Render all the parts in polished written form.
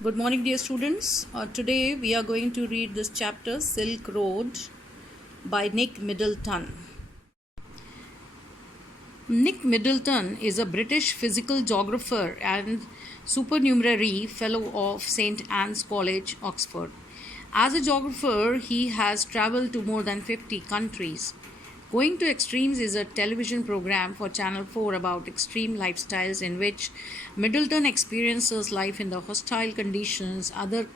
Good morning, dear students. Today we are going to read this chapter Silk Road by Nick Middleton. Nick Middleton is a British physical geographer and supernumerary fellow of St. Anne's College, Oxford. As a geographer, he has traveled to more than 50 countries. Going to Extremes is a television program for Channel 4 about extreme lifestyles in which Middleton experiences life in the hostile conditions other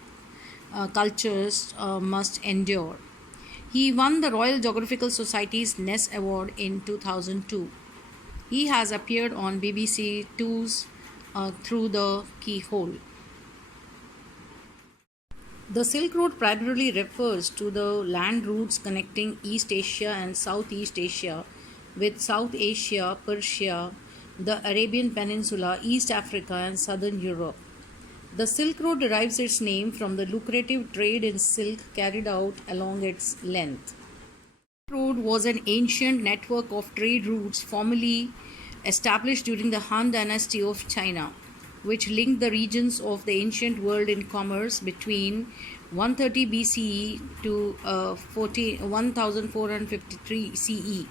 cultures must endure. He won the Royal Geographical Society's Ness Award in 2002. He has appeared on BBC Two's Through the Keyhole. The Silk Road primarily refers to the land routes connecting East Asia and Southeast Asia with South Asia, Persia, the Arabian Peninsula, East Africa, and Southern Europe. The Silk Road derives its name from the lucrative trade in silk carried out along its length. The Silk Road was an ancient network of trade routes formerly established during the Han Dynasty of China, which linked the regions of the ancient world in commerce between 130 BCE to 1453 CE.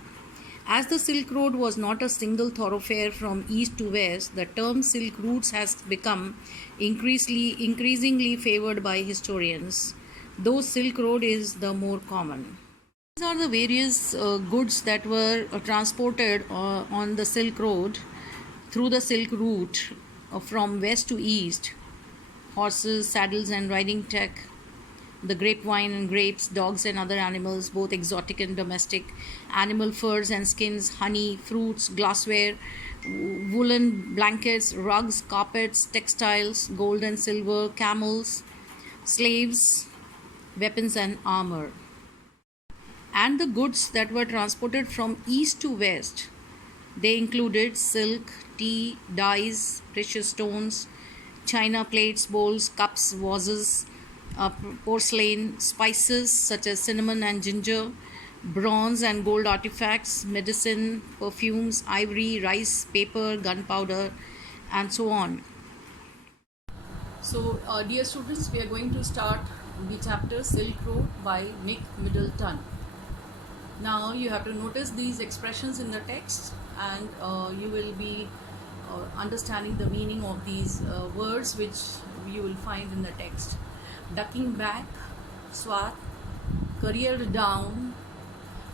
As the Silk Road was not a single thoroughfare from east to west, the term Silk Routes has become increasingly favored by historians, though Silk Road is the more common. These are the various goods that were transported on the Silk Road through the Silk Route from west to east: horses, saddles and riding tech, the grapevine and grapes, dogs and other animals, both exotic and domestic, animal furs and skins, honey, fruits, glassware, woolen blankets, rugs, carpets, textiles, gold and silver, camels, slaves, weapons and armor. And the goods that were transported from east to west, they included silk, tea, dyes, precious stones, china, plates, bowls, cups, vases, porcelain, spices such as cinnamon and ginger, bronze and gold artifacts, medicine, perfumes, ivory, rice, paper, gunpowder, and so on. So, dear students, we are going to start the chapter Silk Road by Nick Middleton. Now you have to notice these expressions in the text, and you will be understanding the meaning of these words which you will find in the text. Ducking back, swath, career down,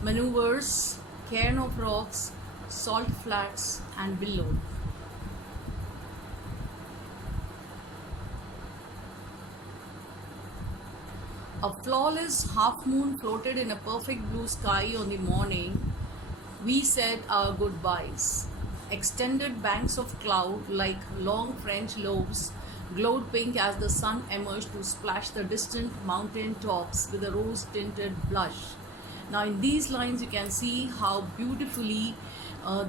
maneuvers, cairn of rocks, salt flats and billow. A flawless half moon floated in a perfect blue sky on the morning we said our goodbyes. Extended banks of cloud like long French lobes glowed pink as the sun emerged to splash the distant mountain tops with a rose-tinted blush. Now in these lines you can see how beautifully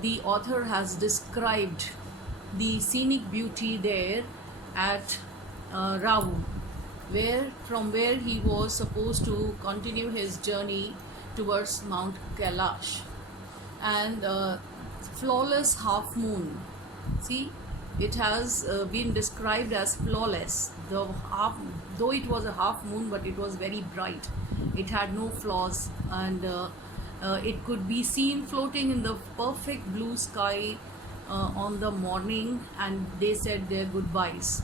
the author has described the scenic beauty there at Ravu, from where he was supposed to continue his journey towards Mount Kailash. And flawless half moon, see, it has been described as flawless. Though it was a half moon, but it was very bright, it had no flaws, and it could be seen floating in the perfect blue sky on the morning, and they said their goodbyes.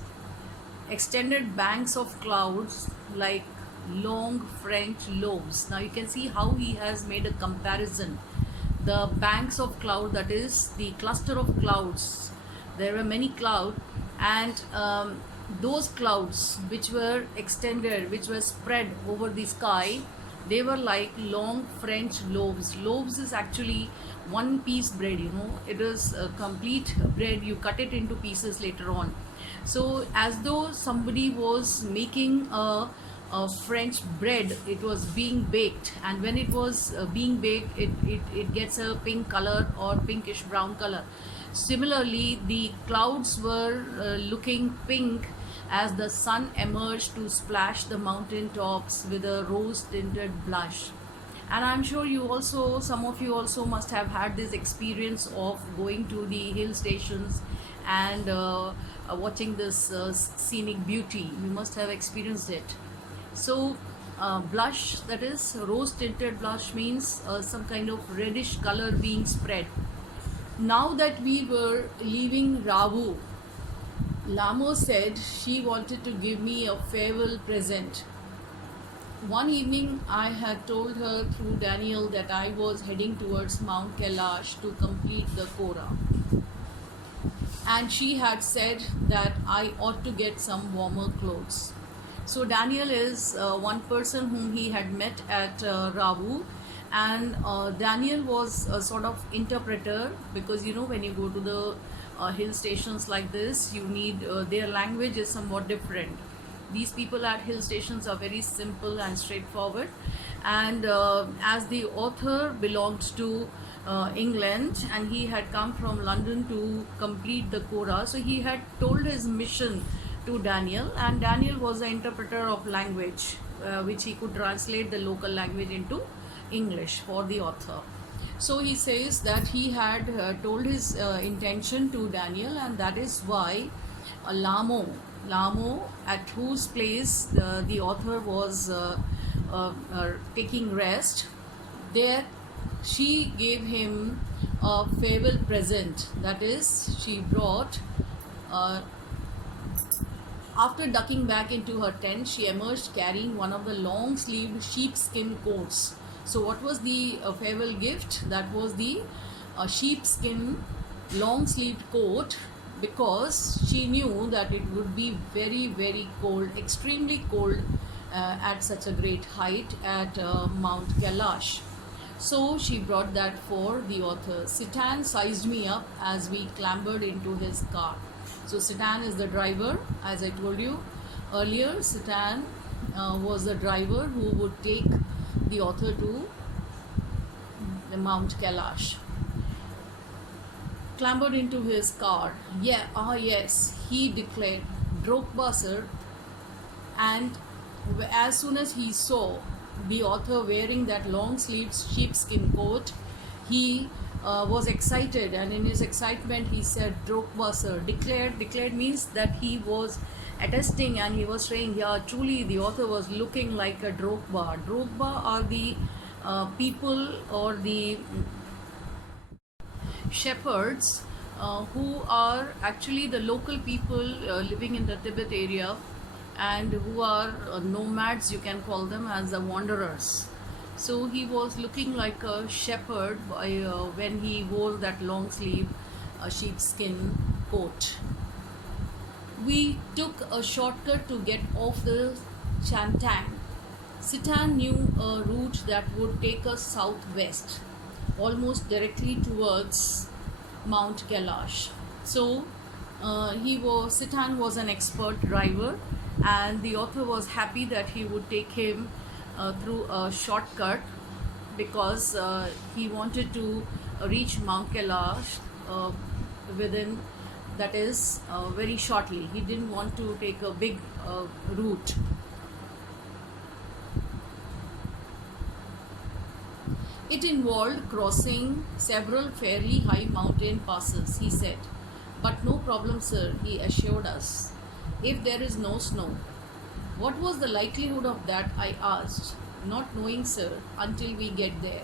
Extended banks of clouds like long French lobes. Now you can see how he has made a comparison. The banks of cloud, that is the cluster of clouds, there were many clouds, and those clouds which were extended, which were spread over the sky, they were like long French loaves. Loaves is actually one piece bread, it is a complete bread. You cut it into pieces later on. So as though somebody was making a French bread, it was being baked, and when it was being baked, it gets a pink color or pinkish brown color. Similarly, the clouds were looking pink as the sun emerged to splash the mountain tops with a rose tinted blush. And I'm sure some of you also must have had this experience of going to the hill stations and watching this scenic beauty. You must have experienced it. So, blush, that is rose tinted blush, means some kind of reddish color being spread. Now that we were leaving Ravu, Lamo said she wanted to give me a farewell present. One evening, I had told her through Daniel that I was heading towards Mount Kailash to complete the Kora. And she had said that I ought to get some warmer clothes. So, Daniel is one person whom he had met at Ravu, and Daniel was a sort of interpreter, because you know, when you go to the hill stations like this, you need their language is somewhat different. These people at hill stations are very simple and straightforward, and as the author belonged to England, and he had come from London to complete the Kora, so he had told his mission to Daniel, and Daniel was the interpreter of language, which he could translate the local language into English for the author. So he says that he had told his intention to Daniel, and that is why Lamo, at whose place the author was taking rest, there she gave him a farewell present. That is, she brought, after ducking back into her tent, she emerged carrying one of the long sleeved sheepskin coats. So, what was the farewell gift? That was the sheepskin long sleeved coat, because she knew that it would be very, very cold, extremely cold at such a great height at Mount Kailash. So she brought that for the author. Sitan sized me up as we clambered into his car. So Sitan is the driver, as I told you earlier. Sitan was the driver who would take the author to the Mount Kailash. Clambered into his car. Yes, he declared, Drogba sir. And as soon as he saw the author wearing that long sleeved sheepskin coat, he was excited, and in his excitement he said, Drogba sir. Declared means that he was attesting, and he was saying, yeah, truly the author was looking like a Drogba. Drogba are the people, or the shepherds, who are actually the local people living in the Tibet area, and who are nomads, you can call them, as the wanderers. So he was looking like a shepherd when he wore that long sleeve sheepskin coat. We took a shortcut to get off the Chantang. Sitan knew a route that would take us southwest, almost directly towards Mount Kailash. So Sitan was an expert driver, and the author was happy that he would take him through a shortcut, because he wanted to reach Mount Kailash within, that is, very shortly. He didn't want to take a big route. It involved crossing several fairly high mountain passes, he said. But no problem, sir, he assured us, if there is no snow. What was the likelihood of that, I asked, not knowing, sir, until we get there.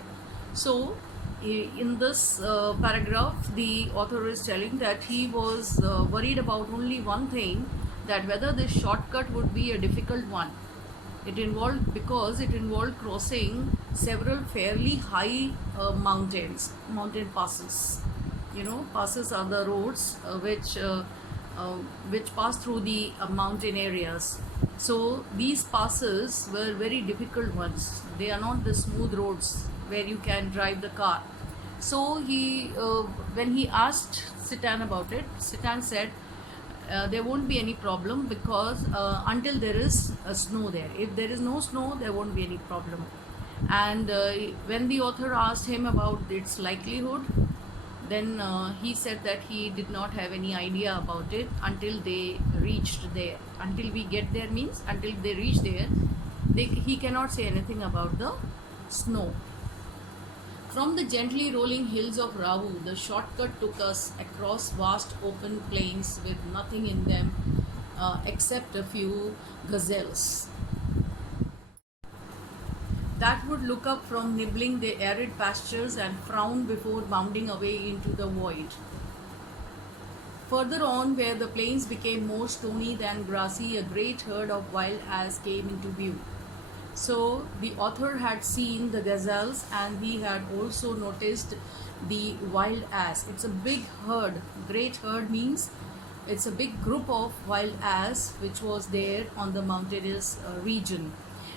So, in this paragraph, the author is telling that he was worried about only one thing, that whether this shortcut would be a difficult one. Because it involved crossing several fairly high mountain passes. You know, passes are the roads which pass through the mountain areas. So these passes were very difficult ones. They are not the smooth roads where you can drive the car. So when he asked Sitan about it, Sitan said, there won't be any problem, because until there is snow there. If there is no snow, there won't be any problem. And when the author asked him about its likelihood, then he said that he did not have any idea about it until they reached there. Until we get there means until they reach there, he cannot say anything about the snow. From the gently rolling hills of Ravu, the shortcut took us across vast open plains with nothing in them except a few gazelles that would look up from nibbling the arid pastures and frown before bounding away into the void. Further on, where the plains became more stony than grassy, a great herd of wild ass came into view. So the author had seen the gazelles and he had also noticed the wild ass. It's a big herd. Great herd means it's a big group of wild ass which was there on the mountainous region.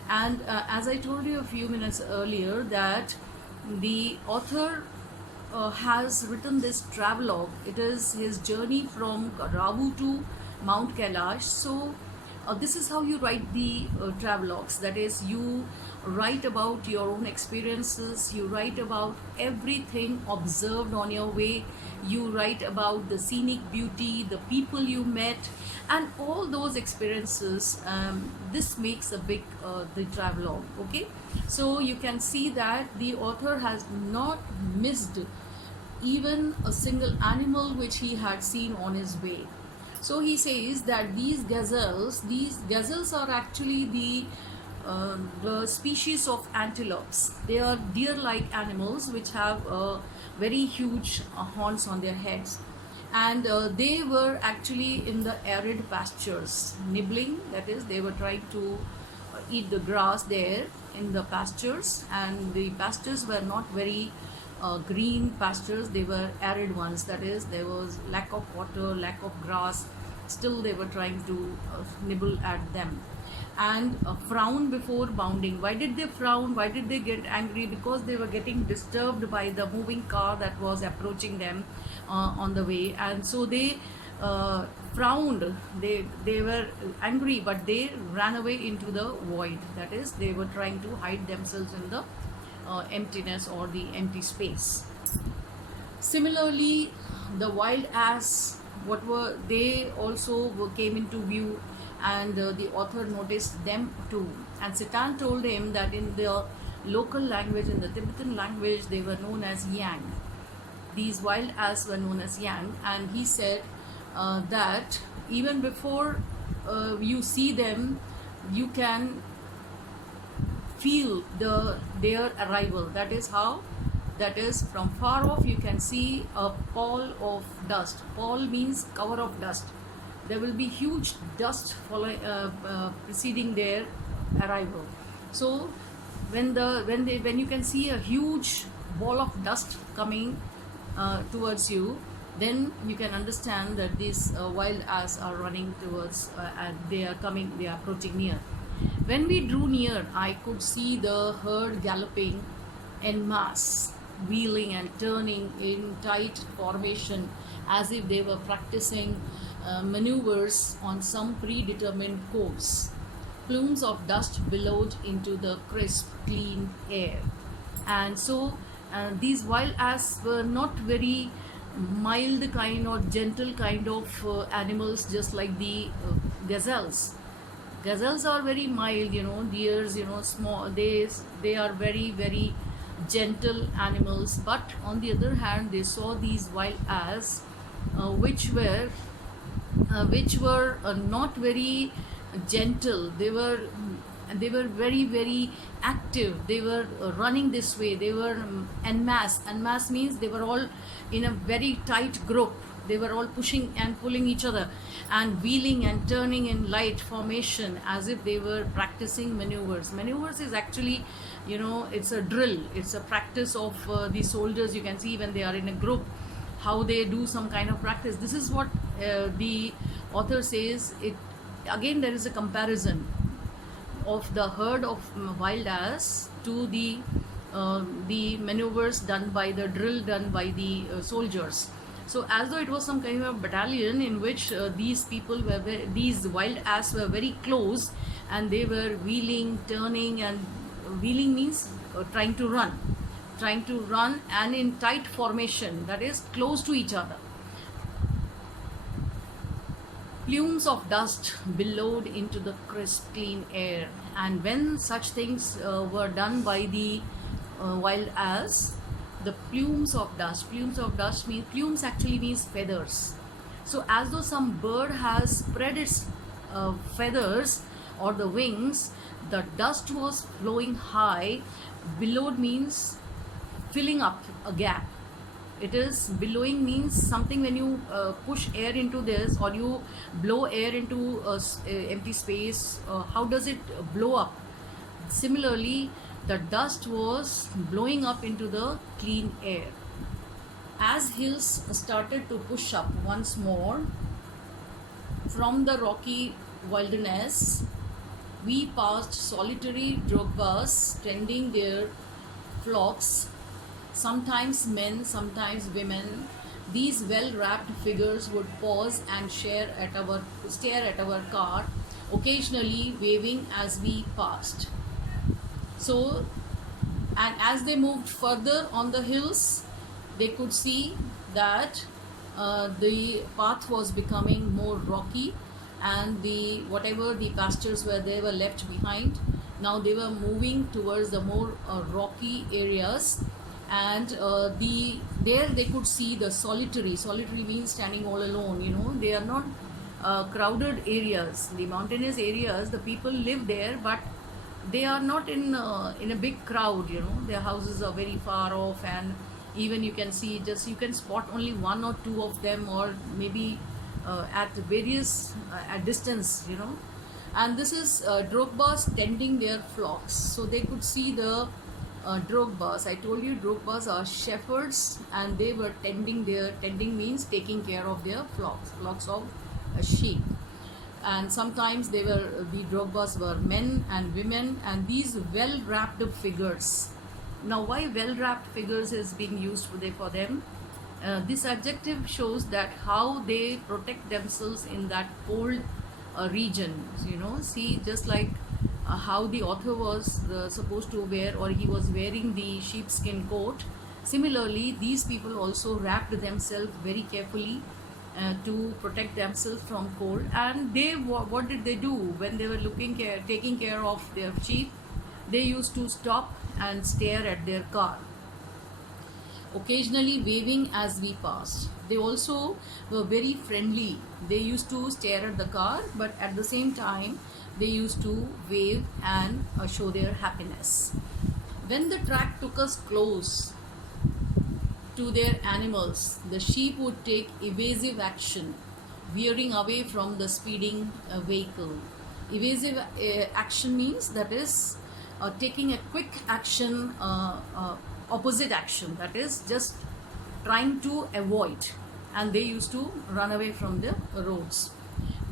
And as I told you a few minutes earlier, that the author has written this travelogue. It is his journey from Ravu to Mount Kailash. So this is how you write the travelogues. That is, you write about your own experiences, you write about everything observed on your way, you write about the scenic beauty, the people you met, and all those experiences. This makes a big the travelogue. Okay, so you can see that the author has not missed even a single animal which he had seen on his way. So he says that these gazelles are actually the species of antelopes. They are deer-like animals which have very huge horns on their heads, and they were actually in the arid pastures, nibbling. That is, they were trying to eat the grass there in the pastures, and the pastures were not very green pastures. They were arid ones. That is, there was lack of water, lack of grass. Still they were trying to nibble at them. And frown before bounding. Why did they frown? Why did they get angry? Because they were getting disturbed by the moving car that was approaching them on the way, and so they frowned. They were angry, but they ran away into the void. That is, they were trying to hide themselves in the emptiness or the empty space. Similarly, the wild ass, they also came into view, and the author noticed them too. And Sitan told him that in the local language, in the Tibetan language, they were known as yang. These wild ass were known as yang, and he said that even before you see them, you can feel their arrival. That is how. That is, from far off you can see a pall of dust. Pall means cover of dust. There will be huge dust preceding their arrival. So when you can see a huge ball of dust coming towards you, then you can understand that these wild ass are running towards and they are approaching near. When we drew near, I could see the herd galloping en masse, wheeling and turning in tight formation as if they were practicing maneuvers on some predetermined course. Plumes of dust billowed into the crisp, clean air. And so these wild ass were not very mild kind or gentle kind of animals, just like the gazelles. Gazelles are very mild, deers, small. They are very, very gentle animals. But on the other hand, they saw these wild ass, which were not very gentle. They were very, very active. They were running this way. They were en masse. En masse means they were all in a very tight group. They were all pushing and pulling each other and wheeling and turning in light formation as if they were practicing maneuvers. Maneuvers is actually, it's a drill. It's a practice of the soldiers. You can see when they are in a group, how they do some kind of practice. This is what the author says. Again, there is a comparison of the herd of wild ass to the maneuvers done by the drill done by the soldiers. So as though it was some kind of battalion in which these wild ass were very close, and they were wheeling, turning, and wheeling means trying to run and in tight formation, that is close to each other. Plumes of dust billowed into the crisp, clean air, and when such things were done by the wild ass, the plumes of dust. Plumes actually means feathers. So as though some bird has spread its feathers or the wings, the dust was flowing high. Billowed means filling up a gap. It is billowing means something when you push air into this or you blow air into empty space. How does it blow up? Similarly, the dust was blowing up into the clean air. As hills started to push up once more from the rocky wilderness, we passed solitary drogbas tending their flocks, sometimes men, sometimes women. These well-wrapped figures would pause and stare at our car, occasionally waving as we passed. So, and as they moved further on the hills, they could see that the path was becoming more rocky, and the whatever the pastures were there were left behind. Now they were moving towards the more rocky areas, and there they could see the solitary. Solitary means standing all alone. You know, they are not crowded areas. The mountainous areas, the people live there, but they are not in a big crowd. You know, their houses are very far off, and even you can see, just you can spot only one or two of them, or maybe at various at distance, you know. And this is drogbas tending their flocks, so they could see the drogbas. I told you drogbas are shepherds, and they were tending means taking care of their flocks of sheep. And sometimes the drogbas were men and women, and these well wrapped figures. Now, why well wrapped figures is being used for them? This adjective shows that how they protect themselves in that cold region. You know, see, just like how the author was supposed to wear, or he was wearing the sheepskin coat. Similarly, these people also wrapped themselves very carefully to protect themselves from cold. And they, what did they do when they were taking care of their sheep? They used to stop and stare at their car, occasionally waving as we passed. They also were very friendly. They used to stare at the car, but at the same time they used to wave and show their happiness. When the track took us close to their animals, the sheep would take evasive action, veering away from the speeding vehicle. Evasive action means, that is, taking a quick action, opposite action, that is just trying to avoid, and they used to run away from the roads.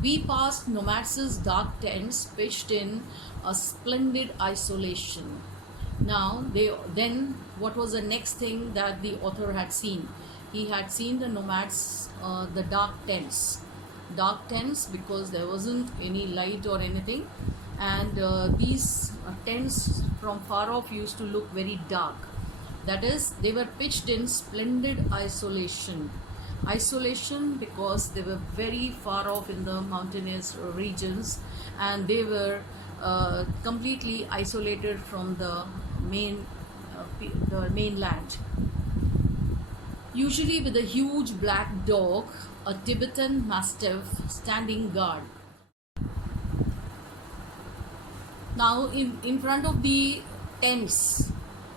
We passed nomads' dark tents pitched in a splendid isolation. Now, then what was the next thing that the author had seen? He had seen the nomads, the dark tents. Dark tents because there wasn't any light or anything, and these tents from far off used to look very dark. That is, they were pitched in splendid isolation. Isolation because they were very far off in the mountainous regions, and they were completely isolated from the mainland. Usually with a huge black dog, a Tibetan Mastiff, standing guard. Now, in front of the tents,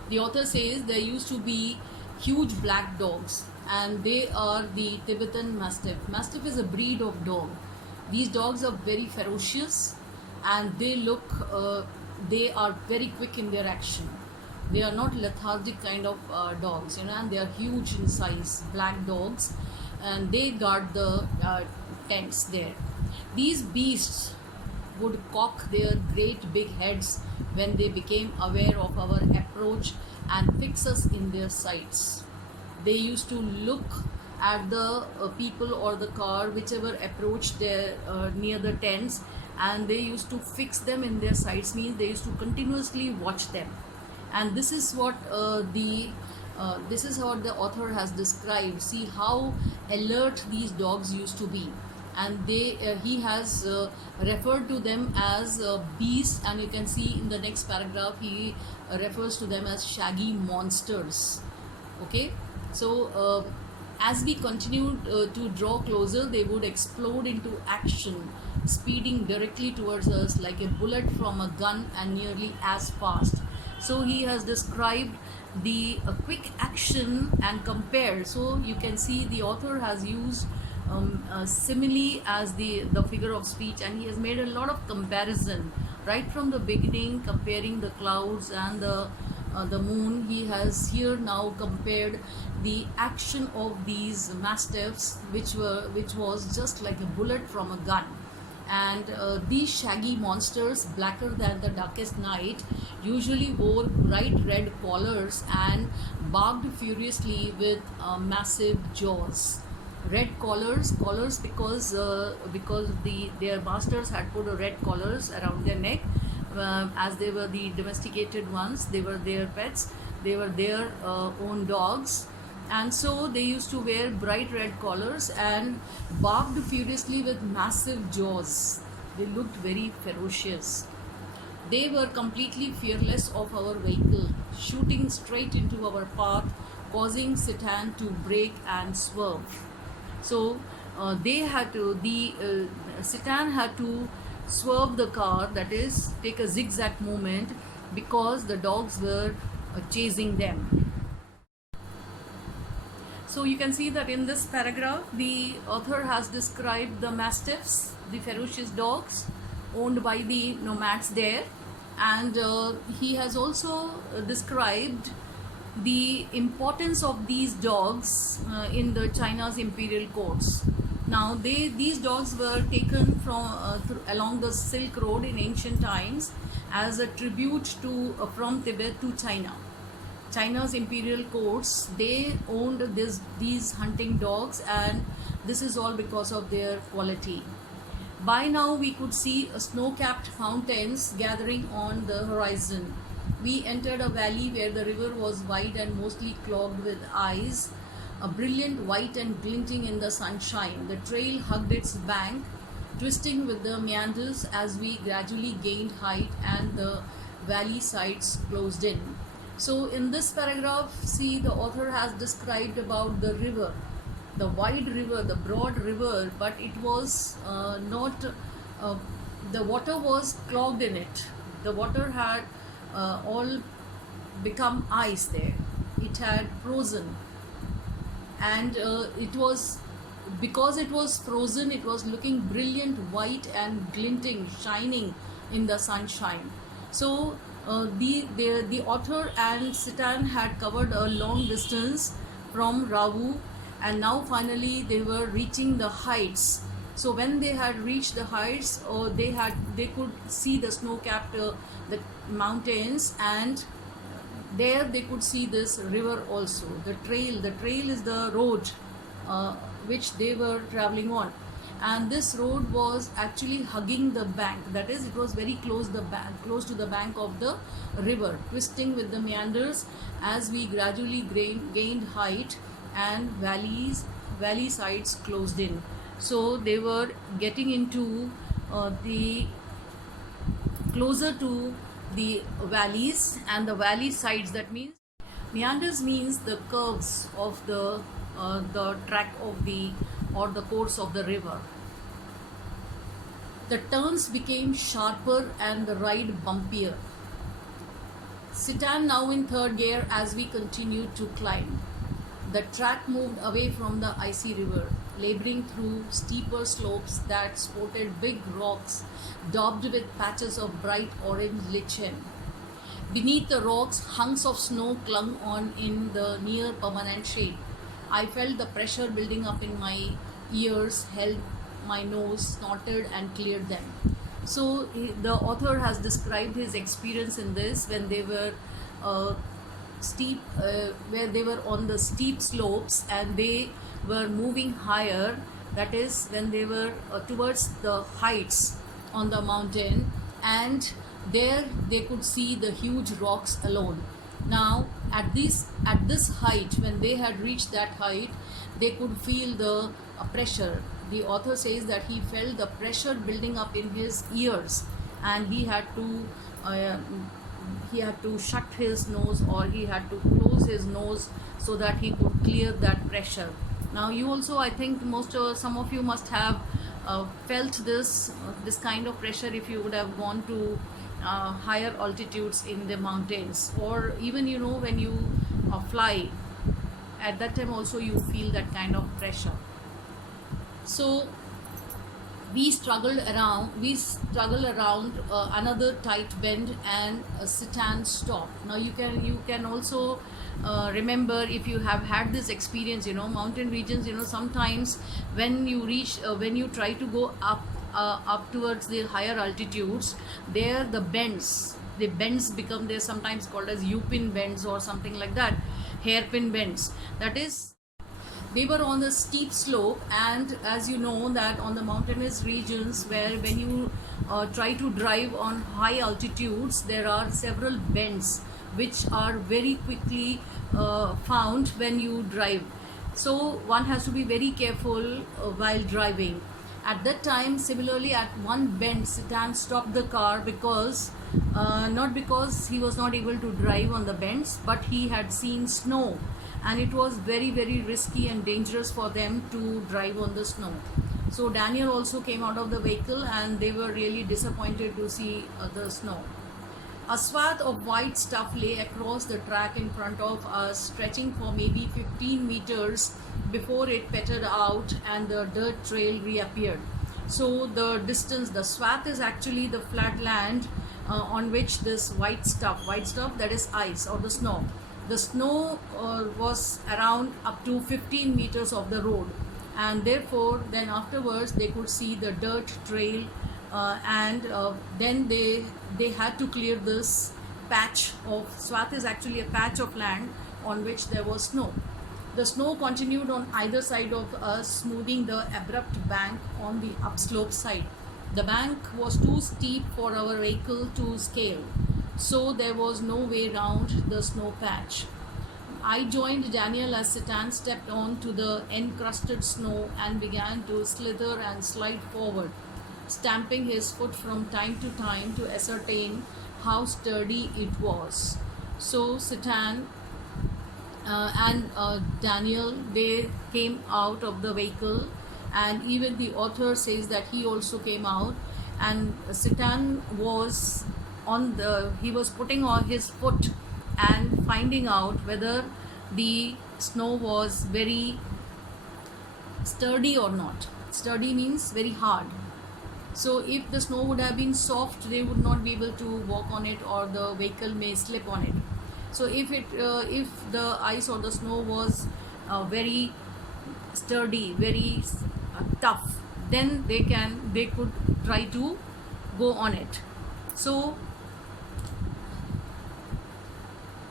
the author says there used to be huge black dogs, and they are the Tibetan Mastiff. Mastiff is a breed of dog. These dogs are very ferocious, and they are very quick in their action. They are not lethargic kind of dogs, you know, and they are huge in size, black dogs, and they guard the tents there. These beasts would cock their great big heads when they became aware of our approach and fix us in their sights. They used to look at the people or the car whichever approached their near the tents, and they used to fix them in their sights, means they used to continuously watch them. And this is what the author has described. See how alert these dogs used to be, and he has referred to them as beasts, and you can see in the next paragraph he refers to them as shaggy monsters. Okay, so as we continued to draw closer, they would explode into action, speeding directly towards us like a bullet from a gun and nearly as fast. So he has described the quick action and compared. So you can see the author has used simile as the figure of speech, and he has made a lot of comparison right from the beginning, comparing the clouds and the moon. He has here now compared the action of these mastiffs, which was just like a bullet from a gun. And these shaggy monsters, blacker than the darkest night, usually wore bright red collars and barked furiously with massive jaws. Red collars because their masters had put a red collars around their neck, as they were the domesticated ones. They were their pets. They were their own dogs, and so they used to wear bright red collars and barked furiously with massive jaws. They looked very ferocious. They were completely fearless of our vehicle, shooting straight into our path, causing Citan to brake and swerve. So they had to, the Citan had to swerve the car, that is, take a zigzag movement, because the dogs were chasing them. So you can see that in this paragraph, the author has described the mastiffs, the ferocious dogs owned by the nomads there, and he has also described the importance of these dogs in the China's imperial courts. Now, these dogs were taken from along the Silk Road in ancient times as a tribute to from Tibet to China. China's imperial courts, they owned these hunting dogs, and this is all because of their quality. By now we could see snow-capped mountains gathering on the horizon. We entered a valley where the river was wide and mostly clogged with ice, a brilliant white and glinting in the sunshine. The trail hugged its bank, twisting with the meanders as we gradually gained height and the valley sides closed in. So in this paragraph, see, the author has described about the river, the wide river, the broad river, but it was not, the water was clogged in it. The water had all become ice there. It had frozen, and it was, because it was frozen, it was looking brilliant white and glinting, shining in the sunshine. So the author and Citan had covered a long distance from Rawu, and now finally they were reaching the heights. So when they had reached the heights, they could see the snow-capped the mountains, and there they could see this river also. The trail is the road which they were traveling on, and this road was actually hugging the bank, that is, it was very close to the bank of the river, twisting with the meanders as we gradually gained height and valley sides closed in. So they were getting into the closer to the valleys and the valley sides. That means meanders means the curves of the track of the course of the river. The turns became sharper and the ride bumpier. Citan now in third gear as we continued to climb. The track moved away from the icy river, laboring through steeper slopes that sported big rocks daubed with patches of bright orange lichen. Beneath the rocks, hunks of snow clung on in the near permanent shade. I felt the pressure building up in my ears, held my nose, snorted and cleared them. So the author has described his experience in this when they were where they were on the steep slopes and they were moving higher, that is when they were towards the heights on the mountain, and there they could see the huge rocks alone. Now at this height, when they had reached that height, they could feel the pressure. The author says that he felt the pressure building up in his ears, and he had to he had to shut his nose, or he had to close his nose so that he could clear that pressure. Now you also, I think some of you must have felt this kind of pressure if you would have gone to higher altitudes in the mountains, or even when you fly, at that time also you feel that kind of pressure. So we struggled around another tight bend and a sit-and stop. Now you can also remember, if you have had this experience, mountain regions, sometimes when you reach when you try to go up towards the higher altitudes, there the bends become, they're sometimes called as U-pin bends or something like that, hairpin bends. That is, they were on the steep slope, and as you know that on the mountainous regions, where when you try to drive on high altitudes, there are several bends which are very quickly found when you drive. So one has to be very careful while driving. At that time, similarly, at one bend, Sitan stopped the car because not because he was not able to drive on the bends, but he had seen snow, and it was very, very risky and dangerous for them to drive on the snow. So Daniel also came out of the vehicle, and they were really disappointed to see the snow. A swath of white stuff lay across the track in front of us, stretching for maybe 15 meters before it pettered out and the dirt trail reappeared. So the distance, the swath is actually the flat land on which this white stuff, that is ice or the snow. The snow was around up to 15 meters of the road, and therefore then afterwards they could see the dirt trail, and then they had to clear this patch of swath, is actually a patch of land on which there was snow. The snow continued on either side of us, smoothing the abrupt bank on the upslope side. The bank was too steep for our vehicle to scale, so there was no way round the snow patch. I joined Daniel as Sitan stepped on to the encrusted snow and began to slither and slide forward, stamping his foot from time to time to ascertain how sturdy it was. So Sitan and Daniel, they came out of the vehicle, and even the author says that he also came out, and Sitan was he was putting on his foot and finding out whether the snow was very sturdy or not. Sturdy means very hard. So if the snow would have been soft, they would not be able to walk on it, or the vehicle may slip on it. So if the ice or the snow was very sturdy, very tough, then they could try to go on it. So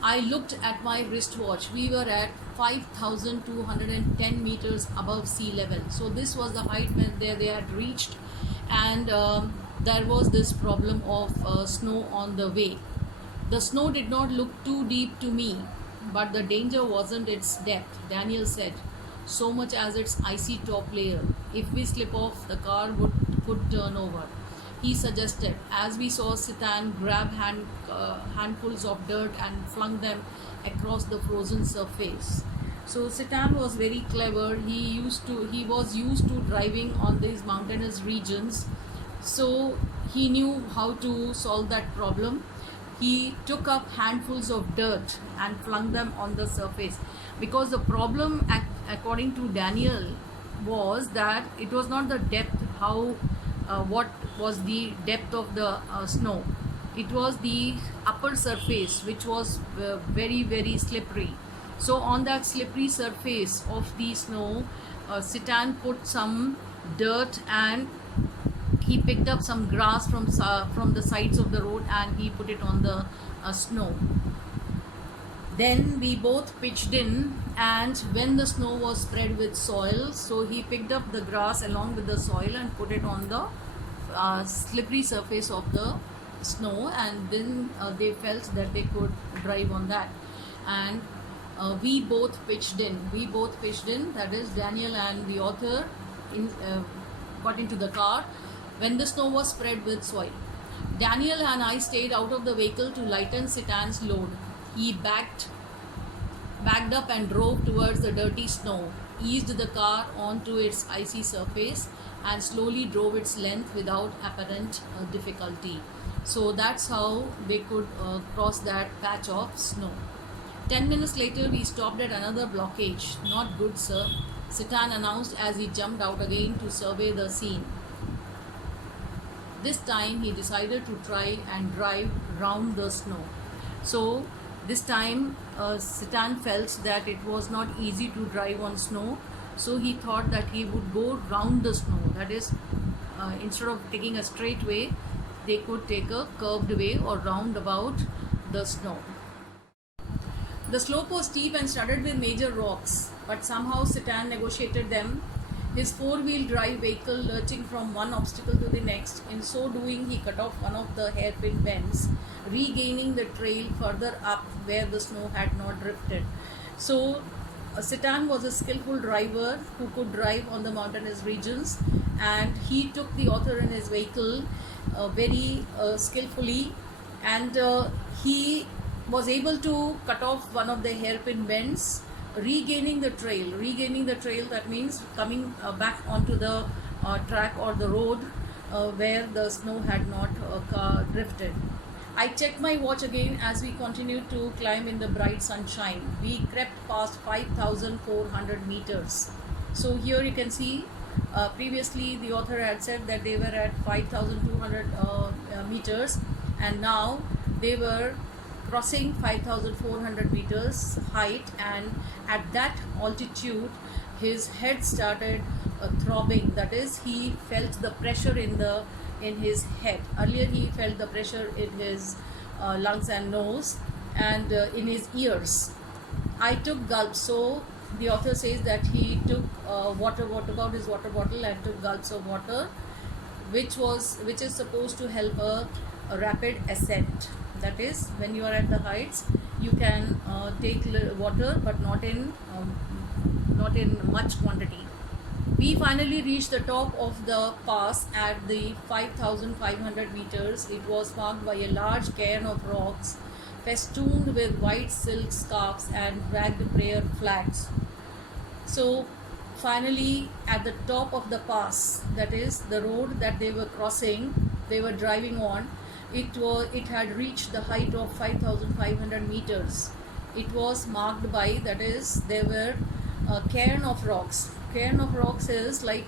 I looked at my wristwatch. We were at 5,210 meters above sea level. So this was the height when they had reached, and there was this problem of snow on the way. The snow did not look too deep to me, but the danger wasn't its depth, Daniel said, so much as its icy top layer. If we slip off, the car could turn over, he suggested, as we saw Sitan grab handfuls of dirt and flung them across the frozen surface. So Sitan was very clever. He was used to driving on these mountainous regions, so he knew how to solve that problem. He took up handfuls of dirt and flung them on the surface, because the problem, according to Daniel, was that it was not the depth, what was the depth of the snow. It was the upper surface which was very, very slippery. So on that slippery surface of the snow, Sitan put some dirt, and he picked up some grass from the sides of the road, and he put it on the snow. Then we both pitched in, and when the snow was spread with soil, so he picked up the grass along with the soil and put it on the slippery surface of the snow, and then they felt that they could drive on that. And we both pitched in, that is Daniel and the author got into the car when the snow was spread with soil. Daniel and I stayed out of the vehicle to lighten Sitan's load. He backed up and drove towards the dirty snow, eased the car onto its icy surface, and slowly drove its length without apparent difficulty. So that's how they could cross that patch of snow. 10 minutes later, we stopped at another blockage. Not good, sir, Sitan announced as he jumped out again to survey the scene. This time he decided to try and drive round the snow. So this time Sitan felt that it was not easy to drive on snow. So he thought that he would go round the snow. That is, instead of taking a straight way, they could take a curved way or round about the snow. The slope was steep and studded with major rocks, but somehow Sitan negotiated them, his four-wheel drive vehicle lurching from one obstacle to the next. In so doing, he cut off one of the hairpin bends, regaining the trail further up where the snow had not drifted. So, Sitan was a skillful driver who could drive on the mountainous regions, and he took the author in his vehicle very skillfully, and he was able to cut off one of the hairpin bends, regaining the trail. That means coming back onto the track or the road where the snow had not drifted. I checked my watch again as we continued to climb in the bright sunshine. We crept past 5,400 meters. So here you can see previously the author had said that they were at 5,200 meters, and now they were crossing 5,400 meters height, and at that altitude his head started throbbing. That is, he felt the pressure in his head. Earlier he felt the pressure in his lungs and nose, and in his ears. I took gulps. So the author says that he took water about his water bottle and took gulps of water, which is supposed to help a rapid ascent. That is, when you are at the heights, you can take water, but not in much quantity. We finally reached the top of the pass at the 5,500 meters. It was marked by a large cairn of rocks festooned with white silk scarves and ragged prayer flags. So finally, at the top of the pass, that is the road that they were driving on, it had reached the height of 5,500 meters. It was marked by, that is, there were a cairn of rocks. Cairn of rocks is like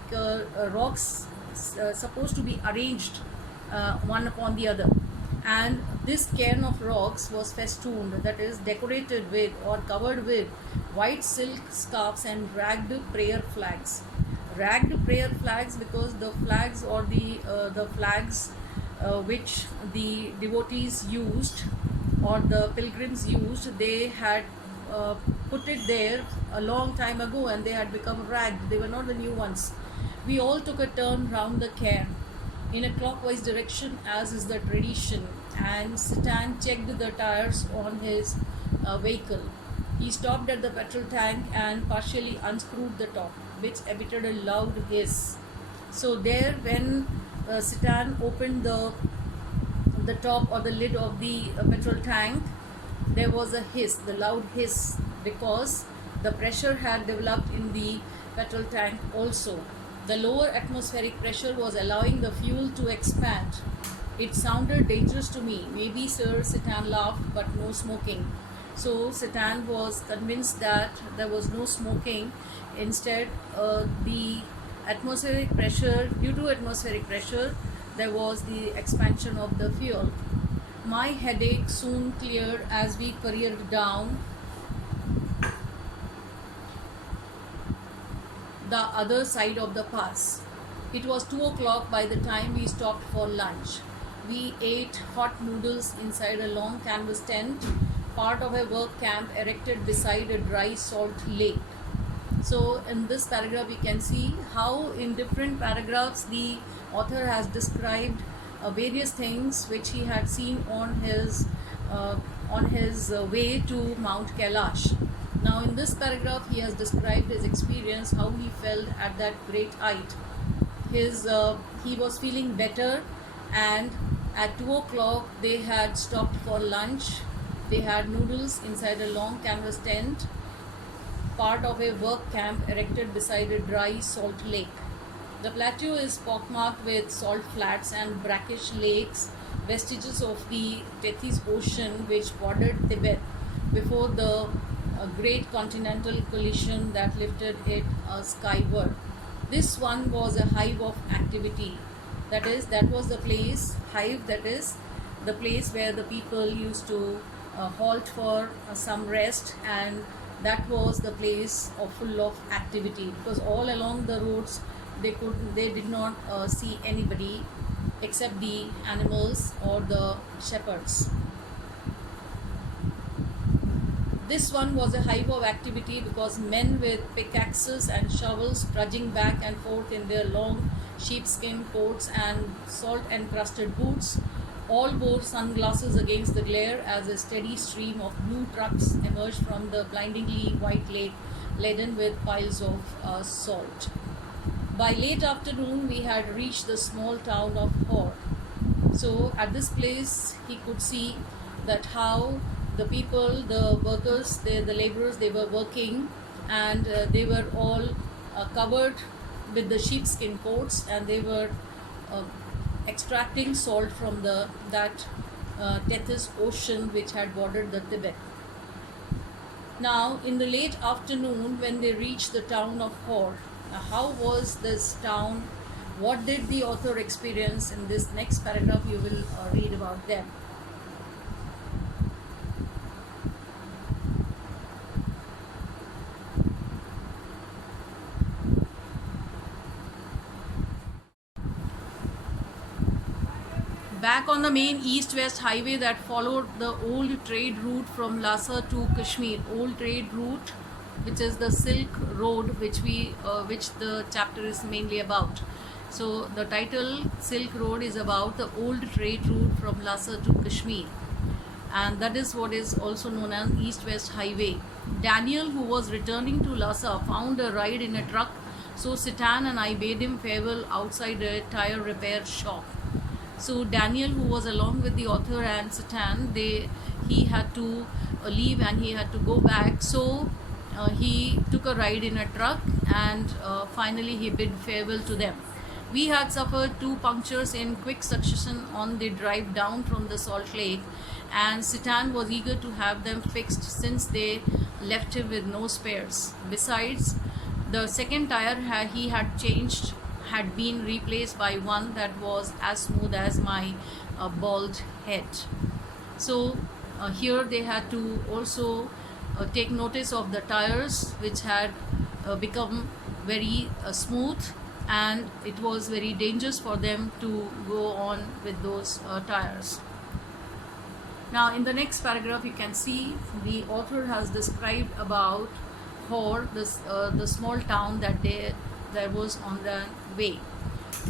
rocks supposed to be arranged one upon the other, and this cairn of rocks was festooned, that is decorated with or covered with white silk scarves and ragged prayer flags. Ragged prayer flags because the flags or the flags which the devotees used or the pilgrims used, they had put it there a long time ago and they had become ragged. They were not the new ones. We all took a turn round the cairn in a clockwise direction, as is the tradition, and Sitan checked the tires on his vehicle. He stopped at the petrol tank and partially unscrewed the top, which emitted a loud hiss. So there, when Sitan opened the top or the lid of the petrol tank, there was a hiss, the loud hiss, because the pressure had developed in the petrol tank also. The lower atmospheric pressure was allowing the fuel to expand. It sounded dangerous to me. Maybe, sir, Sitan laughed, but no smoking. So Sitan was convinced that there was no smoking. Instead, the atmospheric pressure, due to atmospheric pressure, there was the expansion of the fuel. My headache soon cleared as we careered down the other side of the pass. It was 2 o'clock by the time we stopped for lunch. We ate hot noodles inside a long canvas tent, part of a work camp erected beside a dry salt lake. So in this paragraph we can see how in different paragraphs the author has described various things which he had seen on his way to Mount Kailash. Now in this paragraph he has described his experience, how he felt at that great height. He was feeling better, and At 2 o'clock, they had stopped for lunch. They had noodles inside a long canvas tent, part of a work camp erected beside a dry salt lake. The plateau is pockmarked with salt flats and brackish lakes, vestiges of the Tethys Ocean which bordered Tibet before the great continental collision that lifted it skyward. This one was a hive of activity. That was the place, hive, that is the place where the people used to halt for some rest, and that was the place full of activity, because all along the roads they did not see anybody except the animals or the shepherds. This one was a hive of activity because men with pickaxes and shovels trudging back and forth in their long sheepskin coats and salt encrusted boots all wore sunglasses against the glare as a steady stream of blue trucks emerged from the blindingly white lake laden with piles of salt. By late afternoon, we had reached the small town of Hor. So at this place, he could see that how the people, the workers, the laborers, they were working, and they were all covered with the sheepskin coats, and they were extracting salt from that Tethys Ocean which had bordered the Tibet. Now, in the late afternoon, when they reached the town of Hor, how was this town? What did the author experience? In this next paragraph, you will read about them. Back on the main east-west highway that followed the old trade route from Lhasa to Kashmir, old trade route, which is the Silk Road, which the chapter is mainly about. So the title Silk Road is about the old trade route from Lhasa to Kashmir, and that is what is also known as East-West Highway. Daniel, who was returning to Lhasa, found a ride in a truck, so Sitan and I bade him farewell outside a tire repair shop. So Daniel, who was along with the author and Sitan, he had to leave and he had to go back. So he took a ride in a truck, and finally he bid farewell to them. We had suffered 2 punctures in quick succession on the drive down from the Salt Lake, and Sitan was eager to have them fixed since they left him with no spares. Besides, the second tire he had changed had been replaced by one that was as smooth as my bald head. So here they had to also take notice of the tires, which had become very smooth, and it was very dangerous for them to go on with those tires. Now in the next paragraph, you can see the author has described about Hor, the small town that there was on the way.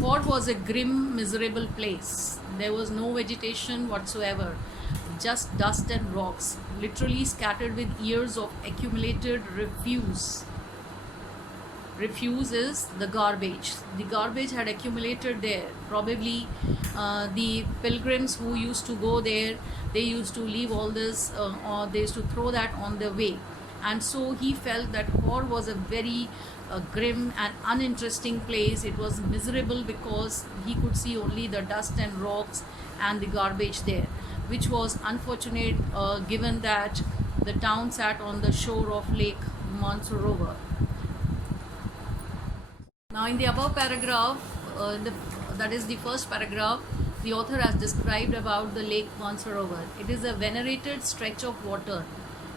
Hor was a grim, miserable place. There was no vegetation whatsoever, just dust and rocks, literally scattered with years of accumulated refuse. Refuse is the garbage. The garbage had accumulated there. Probably the pilgrims who used to go there, they used to leave all this, or they used to throw that on their way. And so he felt that Hor was a very grim and uninteresting place. It was miserable because he could see only the dust and rocks and the garbage there, which was unfortunate given that the town sat on the shore of Lake Mansarovar. Now in the above paragraph, that is the first paragraph, the author has described about the Lake Mansarovar. It is a venerated stretch of water.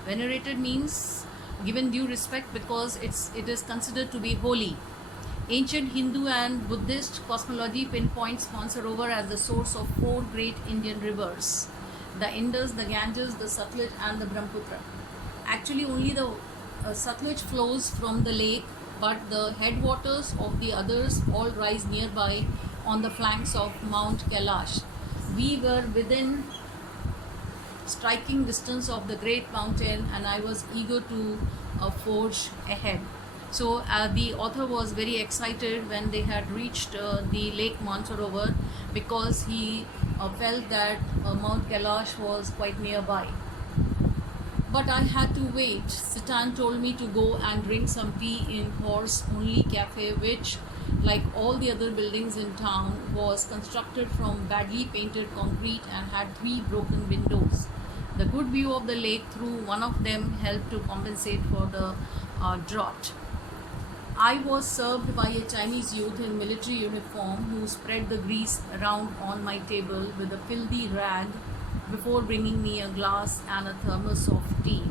Venerated means given due respect because it is considered to be holy. Ancient Hindu and Buddhist cosmology pinpoints Mansarovar as the source of 4 great Indian rivers: the Indus, the Ganges, the Satluj and the Brahmaputra. Actually only the Satluj flows from the lake, but the headwaters of the others all rise nearby on the flanks of Mount Kailash. We were within striking distance of the great mountain, and I was eager to forge ahead. So the author was very excited when they had reached the Lake Mansarovar, because he felt that Mount Kailash was quite nearby. But I had to wait. Sitan told me to go and drink some tea in Horse Only Cafe, which, like all the other buildings in town, was constructed from badly painted concrete and had 3 broken windows. The good view of the lake through one of them helped to compensate for the drought. I was served by a Chinese youth in military uniform who spread the grease around on my table with a filthy rag before bringing me a glass and a thermos of tea.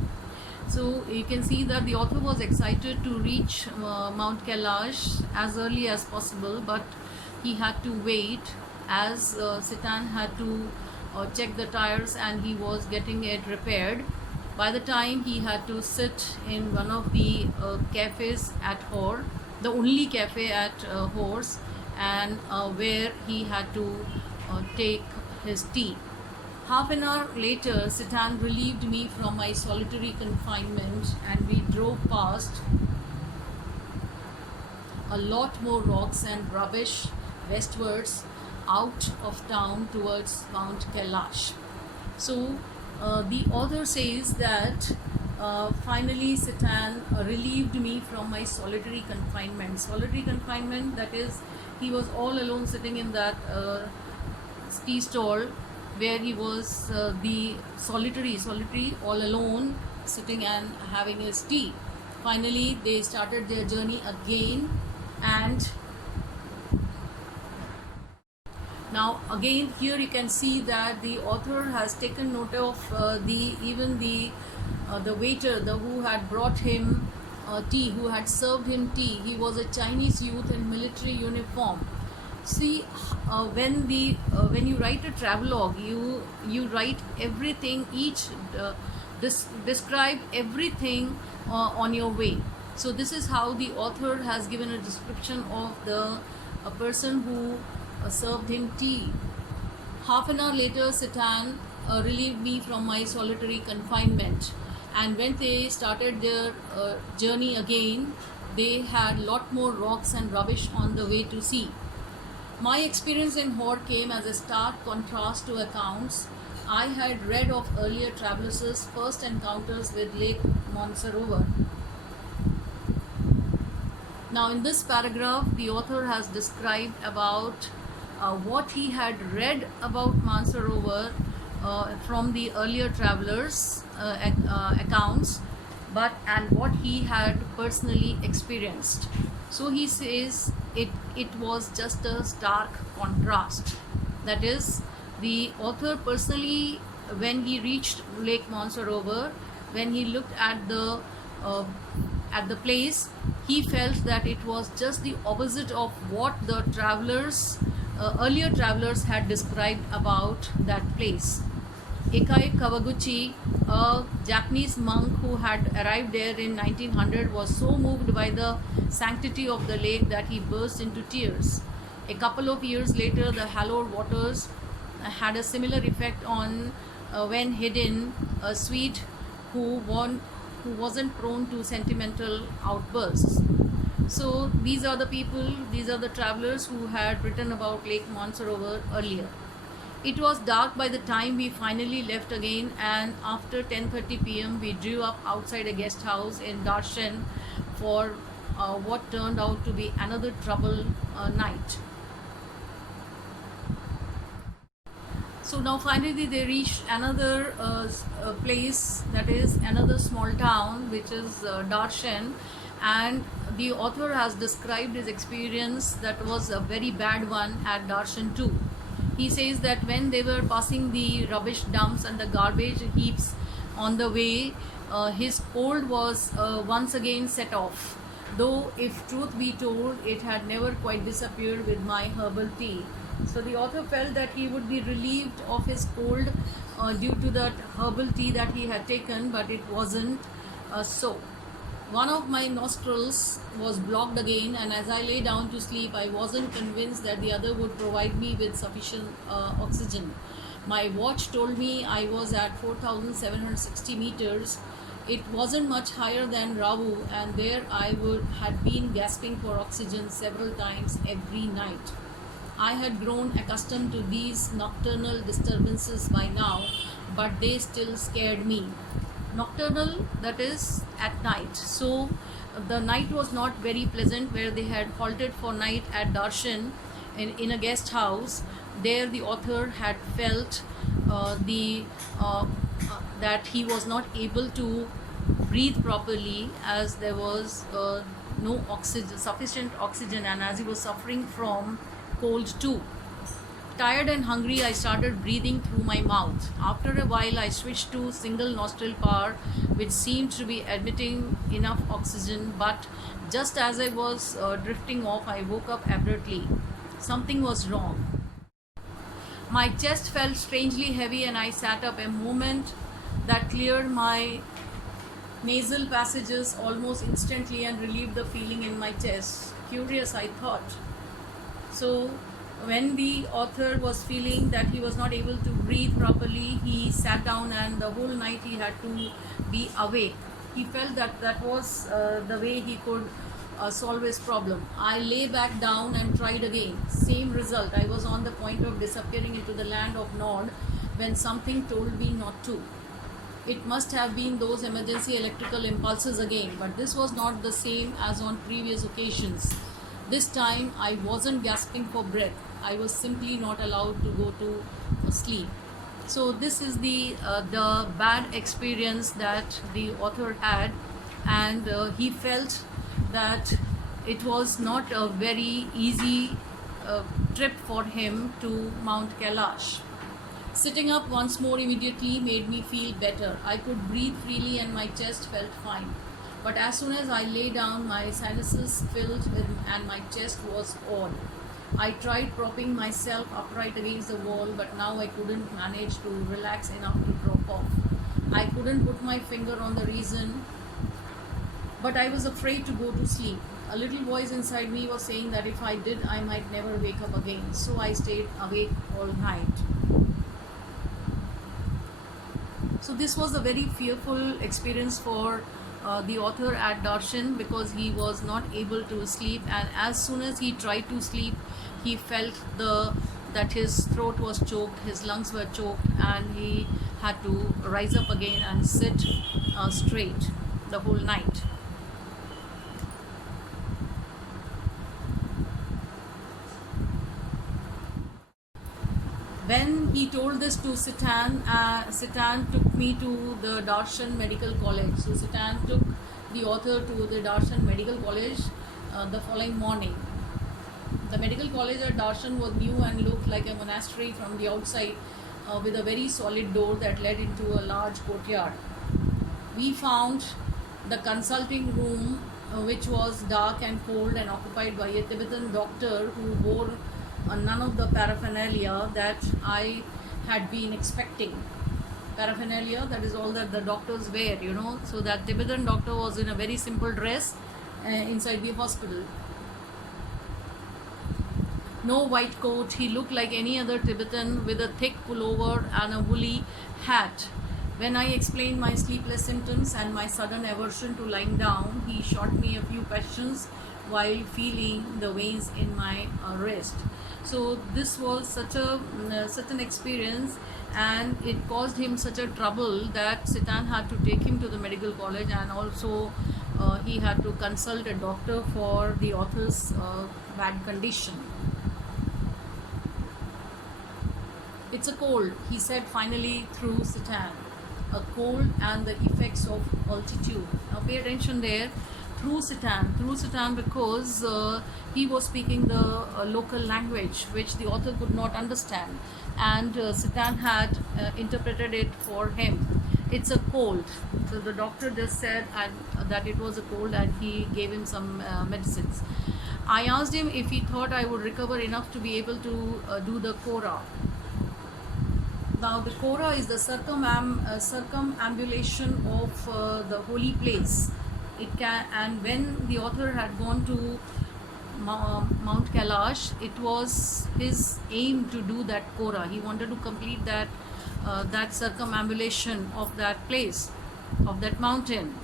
So you can see that the author was excited to reach Mount Kailash as early as possible, but he had to wait as Sitan had to check the tires and he was getting it repaired. By the time he had to sit in one of the cafes at Hor, the only cafe at Horse, and where he had to take his tea. Half an hour later, Sitan relieved me from my solitary confinement and we drove past a lot more rocks and rubbish westwards out of town towards Mount Kailash. So the author says that finally Sitan relieved me from my solitary confinement. Solitary confinement, that is, he was all alone sitting in that tea stall where he was the solitary, all alone, sitting and having his tea. Finally, they started their journey again, and now again here you can see that the author has taken note of the waiter who had brought him tea, who had served him tea. He was a Chinese youth in military uniform. See, when you write a travelogue, you write everything, describe everything on your way. So this is how the author has given a description of the person who served him tea. Half an hour later, Sitan relieved me from my solitary confinement, and when they started their journey again, they had lot more rocks and rubbish on the way to sea. My experience in Hor came as a stark contrast to accounts I had read of earlier travelers' first encounters with Lake Mansarovar. Now, in this paragraph, the author has described about what he had read about Mansarovar from the earlier travelers' accounts, and what he had personally experienced. So he says it was just a stark contrast. That is, the author personally, when he reached Lake Mansarovar, when he looked at the place, he felt that it was just the opposite of what the earlier travelers had described about that place. Ekai Kawaguchi, a Japanese monk who had arrived there in 1900, was so moved by the sanctity of the lake that he burst into tears. A couple of years later, the hallowed waters had a similar effect on Wen Hidin, a Swede who wasn't prone to sentimental outbursts. So these are the people, these are the travelers who had written about Lake Mansarovar earlier. It was dark by the time we finally left again, and after 10:30 p.m. we drew up outside a guest house in Darshan for what turned out to be another trouble night. So now finally they reached another place, that is another small town, which is Darshan, and the author has described his experience that was a very bad one at Darshan too. He says that when they were passing the rubbish dumps and the garbage heaps on the way, his cold was once again set off. Though, if truth be told, it had never quite disappeared with my herbal tea. So the author felt that he would be relieved of his cold due to that herbal tea that he had taken, but it wasn't so. One of my nostrils was blocked again, and as I lay down to sleep, I wasn't convinced that the other would provide me with sufficient oxygen. My watch told me I was at 4,760 meters It wasn't much higher than Ravu, and there I had been gasping for oxygen several times every night. I had grown accustomed to these nocturnal disturbances by now, but they still scared me. Nocturnal, that is at night. So the night was not very pleasant where they had halted for night at Darshan in a guest house. There the author had felt the that he was not able to breathe properly as there was no oxygen, sufficient oxygen, and as he was suffering from cold too. Tired and hungry, I started breathing through my mouth. After a while, I switched to single nostril power, which seemed to be admitting enough oxygen, but just as I was drifting off, I woke up abruptly. Something was wrong. My chest felt strangely heavy, and I sat up. A moment that cleared my nasal passages almost instantly and relieved the feeling in my chest. Curious, I thought. So, when the author was feeling that he was not able to breathe properly, he sat down, and the whole night he had to be awake. He felt that that was the way he could solve his problem. I lay back down and tried again. Same result. I was on the point of disappearing into the land of Nod when something told me not to. It must have been those emergency electrical impulses again, but this was not the same as on previous occasions. This time I wasn't gasping for breath. I was simply not allowed to go to sleep. So this is the bad experience that the author had, and he felt that it was not a very easy trip for him to Mount Kailash. Sitting up once more immediately made me feel better. I could breathe freely and my chest felt fine. But as soon as I lay down, my sinuses filled and my chest was odd. I tried propping myself upright against the wall, but now I couldn't manage to relax enough to drop off. I couldn't put my finger on the reason, but I was afraid to go to sleep. A little voice inside me was saying that if I did, I might never wake up again. So I stayed awake all night. So this was a very fearful experience for the author at Darshan, because he was not able to sleep, and as soon as he tried to sleep, he felt that his throat was choked, his lungs were choked, and he had to rise up again and sit straight the whole night. When he told this to Sitan, Sitan took me to the Darshan Medical College. So Sitan took the author to the Darshan Medical College the following morning. The medical college at Darshan was new and looked like a monastery from the outside, with a very solid door that led into a large courtyard. We found the consulting room, which was dark and cold and occupied by a Tibetan doctor who wore none of the paraphernalia that I had been expecting. Paraphernalia, that is all that the doctors wear, So that Tibetan doctor was in a very simple dress inside the hospital. No white coat, he looked like any other Tibetan with a thick pullover and a woolly hat. When I explained my sleepless symptoms and my sudden aversion to lying down, he shot me a few questions while feeling the veins in my wrist. So this was such an experience, and it caused him such a trouble that Sitan had to take him to the medical college, and also he had to consult a doctor for the author's bad condition. It's a cold, he said finally through Sitan. A cold and the effects of altitude. Now pay attention there. Through Sitan, because he was speaking the local language which the author could not understand, and Sitan had interpreted it for him. It's a cold. So the doctor just said that it was a cold, and he gave him some medicines. I asked him if he thought I would recover enough to be able to do the Kora. Now the Kora is the circumambulation of the holy place. And when the author had gone to Mount Kailash, it was his aim to do that Kora. He wanted to complete that circumambulation of that place. of that mountain.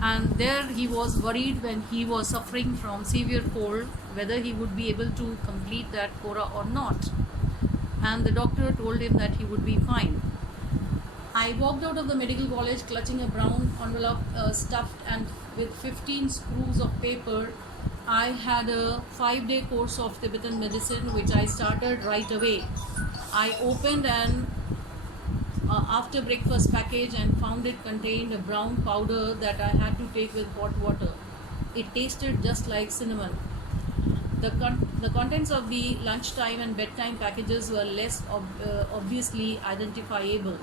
And there he was worried when he was suffering from severe cold whether he would be able to complete that Kora or not. And the doctor told him that he would be fine. I walked out of the medical college clutching a brown envelope stuffed and with 15 screws of paper. I had a 5-day course of Tibetan medicine which I started right away. I opened an after breakfast package and found it contained a brown powder that I had to take with hot water. It tasted just like cinnamon. The contents of the lunchtime and bedtime packages were less obviously identifiable.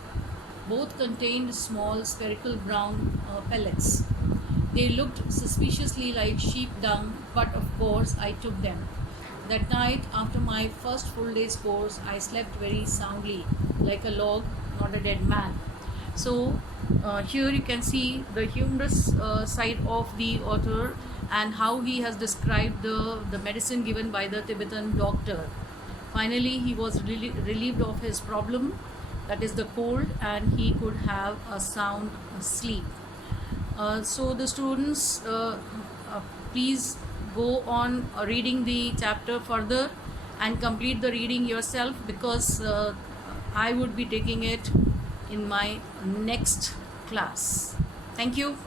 Both contained small spherical brown pellets. They looked suspiciously like sheep dung, but of course I took them. That night, after my first full day's course, I slept very soundly, like a log, not a dead man. So, here you can see the humorous side of the author and how he has described the medicine given by the Tibetan doctor. Finally, he was relieved of his problem, that is the cold, and he could have a sound sleep. So the students, please go on reading the chapter further and complete the reading yourself, because I would be taking it in my next class. Thank you.